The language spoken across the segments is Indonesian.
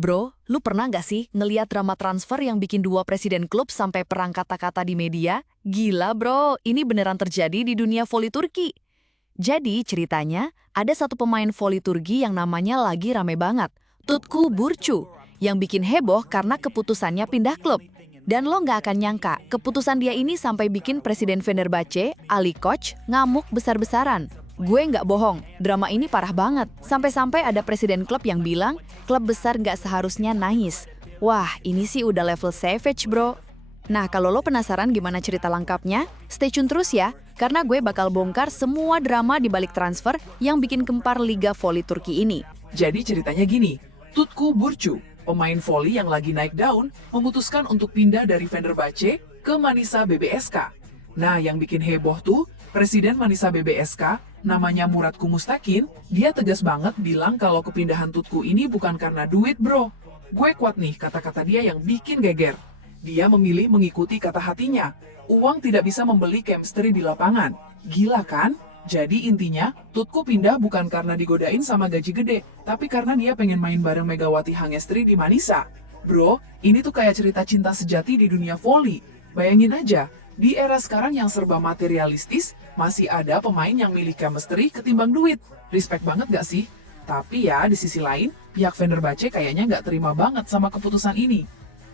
Bro, lu pernah nggak sih ngeliat drama transfer yang bikin dua presiden klub sampai perang kata-kata di media? Gila bro, ini beneran terjadi di dunia voli Turki. Jadi ceritanya, ada satu pemain voli Turki yang namanya lagi rame banget, Tutku Burcu, yang bikin heboh karena keputusannya pindah klub. Dan lo nggak akan nyangka, keputusan dia ini sampai bikin Presiden Fenerbahce, Ali Koç, ngamuk besar-besaran. Gue nggak bohong, drama ini parah banget. Sampai-sampai ada presiden klub yang bilang, klub besar nggak seharusnya nangis. Wah, ini sih udah level savage, bro. Nah, kalau lo penasaran gimana cerita lengkapnya, stay tune terus ya, karena gue bakal bongkar semua drama di balik transfer yang bikin kempar Liga Voli Turki ini. Jadi ceritanya gini, Tutku Burcu, pemain voli yang lagi naik daun, memutuskan untuk pindah dari Fenerbahce ke Manisa BBSK. Nah, yang bikin heboh tuh, Presiden Manisa BBSK, namanya Murat Kumustakin, dia tegas banget bilang kalau kepindahan Tutku ini bukan karena duit bro. Gue kuat nih kata-kata dia yang bikin geger. Dia memilih mengikuti kata hatinya. Uang tidak bisa membeli chemistry di lapangan. Gila kan? Jadi intinya, Tutku pindah bukan karena digodain sama gaji gede, tapi karena dia pengen main bareng Megawati Hangestri di Manisa. Bro, ini tuh kayak cerita cinta sejati di dunia voli. Bayangin aja, di era sekarang yang serba materialistis, masih ada pemain yang milih chemistry ketimbang duit. Respect banget gak sih? Tapi ya, di sisi lain, pihak Fenerbahce kayaknya nggak terima banget sama keputusan ini.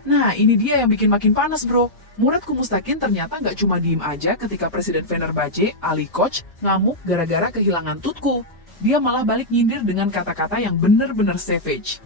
Nah, ini dia yang bikin makin panas bro. Murat Kumustakin ternyata nggak cuma diem aja ketika Presiden Fenerbahce, Ali Koç, ngamuk gara-gara kehilangan Tutku. Dia malah balik nyindir dengan kata-kata yang bener-bener savage.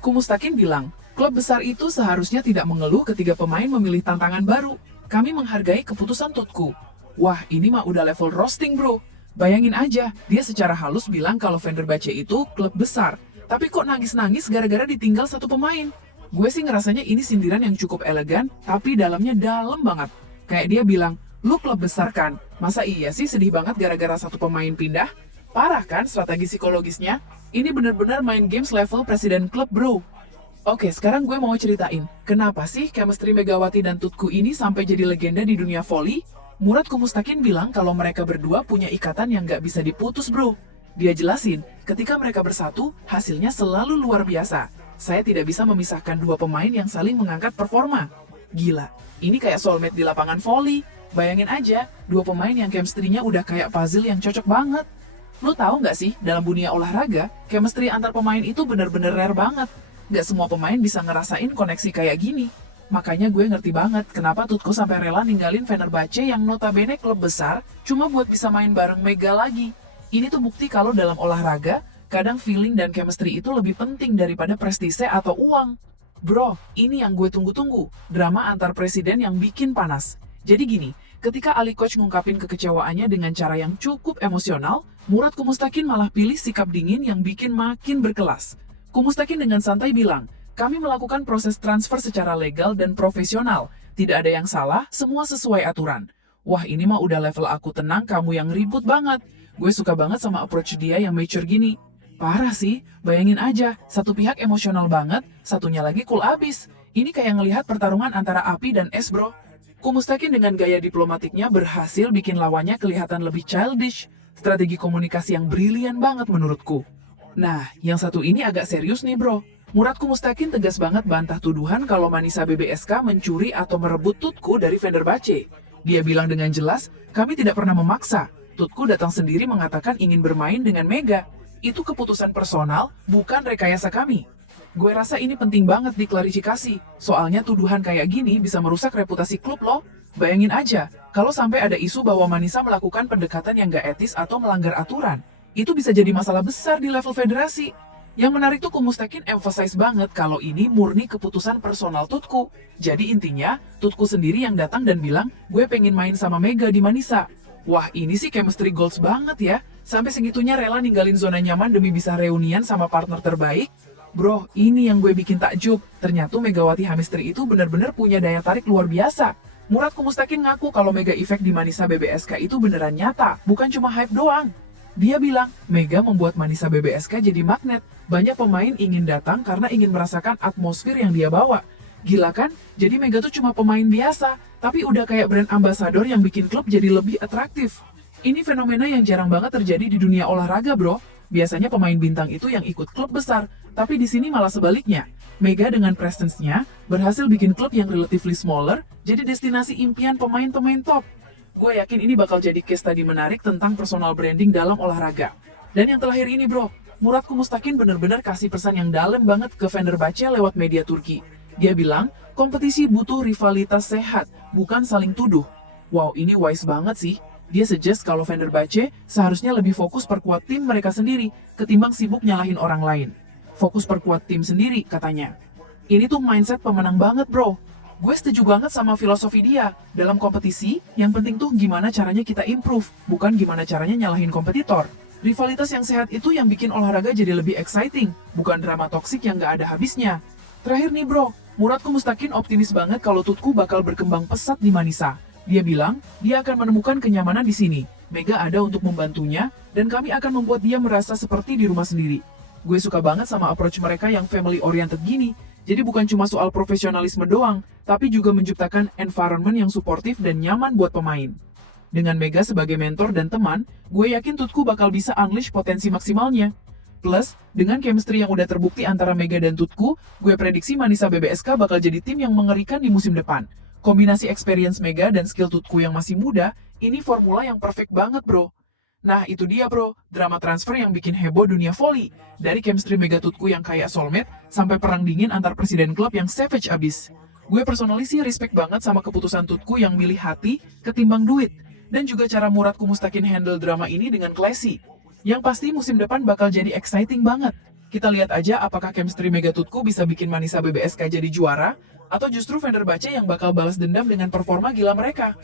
Kumustakin bilang, klub besar itu seharusnya tidak mengeluh ketika pemain memilih tantangan baru. Kami menghargai keputusan Tutku. Wah, ini mah udah level roasting bro. Bayangin aja, dia secara halus bilang kalau Fenerbahce itu klub besar. Tapi kok nangis-nangis gara-gara ditinggal satu pemain? Gue sih ngerasanya ini sindiran yang cukup elegan, tapi dalamnya dalam banget. Kayak dia bilang, lu klub besar kan? Masa iya sih sedih banget gara-gara satu pemain pindah? Parah kan strategi psikologisnya? Ini bener-bener main games level presiden klub bro. Oke, sekarang gue mau ceritain, kenapa sih chemistry Megawati dan Tutku ini sampai jadi legenda di dunia voli? Murat Kumustakin bilang kalau mereka berdua punya ikatan yang gak bisa diputus bro. Dia jelasin, ketika mereka bersatu, hasilnya selalu luar biasa. Saya tidak bisa memisahkan dua pemain yang saling mengangkat performa. Gila, ini kayak soulmate di lapangan voli. Bayangin aja, dua pemain yang chemistry-nya udah kayak puzzle yang cocok banget. Lu tahu nggak sih, dalam dunia olahraga, chemistry antar pemain itu bener-bener rare banget. Nggak semua pemain bisa ngerasain koneksi kayak gini. Makanya gue ngerti banget kenapa Tutku sampai rela ninggalin Fenerbahce yang notabene klub besar cuma buat bisa main bareng Mega lagi. Ini tuh bukti kalau dalam olahraga, kadang feeling dan chemistry itu lebih penting daripada prestise atau uang. Bro, ini yang gue tunggu-tunggu, drama antar presiden yang bikin panas. Jadi gini, ketika Ali Koç ngungkapin kekecewaannya dengan cara yang cukup emosional, Murat Kumustakin malah pilih sikap dingin yang bikin makin berkelas. Kumustakin dengan santai bilang, kami melakukan proses transfer secara legal dan profesional. Tidak ada yang salah, semua sesuai aturan. Wah ini mah udah level aku tenang, kamu yang ribut banget. Gue suka banget sama approach dia yang mature gini. Parah sih, bayangin aja, satu pihak emosional banget, satunya lagi cool abis. Ini kayak ngelihat pertarungan antara api dan es bro. Kumustakin dengan gaya diplomatiknya berhasil bikin lawannya kelihatan lebih childish. Strategi komunikasi yang brilian banget menurutku. Nah, yang satu ini agak serius nih bro. Murat Kumustakin tegas banget bantah tuduhan kalau Manisa BBSK mencuri atau merebut Tutku dari Fenerbahce. Dia bilang dengan jelas, kami tidak pernah memaksa. Tutku datang sendiri mengatakan ingin bermain dengan Mega. Itu keputusan personal, bukan rekayasa kami. Gue rasa ini penting banget diklarifikasi. Soalnya tuduhan kayak gini bisa merusak reputasi klub loh. Bayangin aja, kalau sampai ada isu bahwa Manisa melakukan pendekatan yang gak etis atau melanggar aturan. Itu bisa jadi masalah besar di level federasi. Yang menarik tuh Kumustakin emphasize banget kalau ini murni keputusan personal Tutku. Jadi intinya, Tutku sendiri yang datang dan bilang, gue pengen main sama Mega di Manisa. Wah ini sih chemistry goals banget ya. Sampai segitunya rela ninggalin zona nyaman demi bisa reunian sama partner terbaik. Bro, ini yang gue bikin takjub. Ternyata Megawati Hangestri itu bener-bener punya daya tarik luar biasa. Murat Kumustakin ngaku kalau Mega Effect di Manisa BBSK itu beneran nyata, bukan cuma hype doang. Dia bilang, Mega membuat Manisa BBSK jadi magnet. Banyak pemain ingin datang karena ingin merasakan atmosfer yang dia bawa. Gila kan? Jadi Mega tuh cuma pemain biasa, tapi udah kayak brand ambassador yang bikin klub jadi lebih atraktif. Ini fenomena yang jarang banget terjadi di dunia olahraga bro. Biasanya pemain bintang itu yang ikut klub besar, tapi di sini malah sebaliknya. Mega dengan presence-nya berhasil bikin klub yang relatively smaller jadi destinasi impian pemain-pemain top. Gue yakin ini bakal jadi case study menarik tentang personal branding dalam olahraga. Dan yang terakhir ini bro, Murat Kumustakin bener-bener kasih pesan yang dalam banget ke Fenerbahce lewat media Turki. Dia bilang, kompetisi butuh rivalitas sehat, bukan saling tuduh. Wow, ini wise banget sih. Dia suggest kalau Fenerbahce seharusnya lebih fokus perkuat tim mereka sendiri, ketimbang sibuk nyalahin orang lain. Fokus perkuat tim sendiri, katanya. Ini tuh mindset pemenang banget bro. Gue setuju banget sama filosofi dia. Dalam kompetisi, yang penting tuh gimana caranya kita improve, bukan gimana caranya nyalahin kompetitor. Rivalitas yang sehat itu yang bikin olahraga jadi lebih exciting, bukan drama toksik yang gak ada habisnya. Terakhir nih bro, Murat Kumustakin optimis banget kalau Tutku bakal berkembang pesat di Manisa. Dia bilang, dia akan menemukan kenyamanan di sini. Mega ada untuk membantunya, dan kami akan membuat dia merasa seperti di rumah sendiri. Gue suka banget sama approach mereka yang family-oriented gini. Jadi bukan cuma soal profesionalisme doang, tapi juga menciptakan environment yang suportif dan nyaman buat pemain. Dengan Mega sebagai mentor dan teman, gue yakin Tutku bakal bisa unleash potensi maksimalnya. Plus, dengan chemistry yang udah terbukti antara Mega dan Tutku, gue prediksi Manisa BBSK bakal jadi tim yang mengerikan di musim depan. Kombinasi experience Mega dan skill Tutku yang masih muda, ini formula yang perfect banget bro. Nah itu dia bro, drama transfer yang bikin heboh dunia volley. Dari chemistry Mega Tutku yang kayak soulmate, sampai perang dingin antar presiden klub yang savage abis. Gue personally sih respect banget sama keputusan Tutku yang milih hati ketimbang duit. Dan juga cara Murat Kumustakin handle drama ini dengan classy. Yang pasti musim depan bakal jadi exciting banget. Kita lihat aja apakah chemistry Mega Tutku bisa bikin Manisa BBSK jadi juara, atau justru Fenerbahce yang bakal balas dendam dengan performa gila mereka.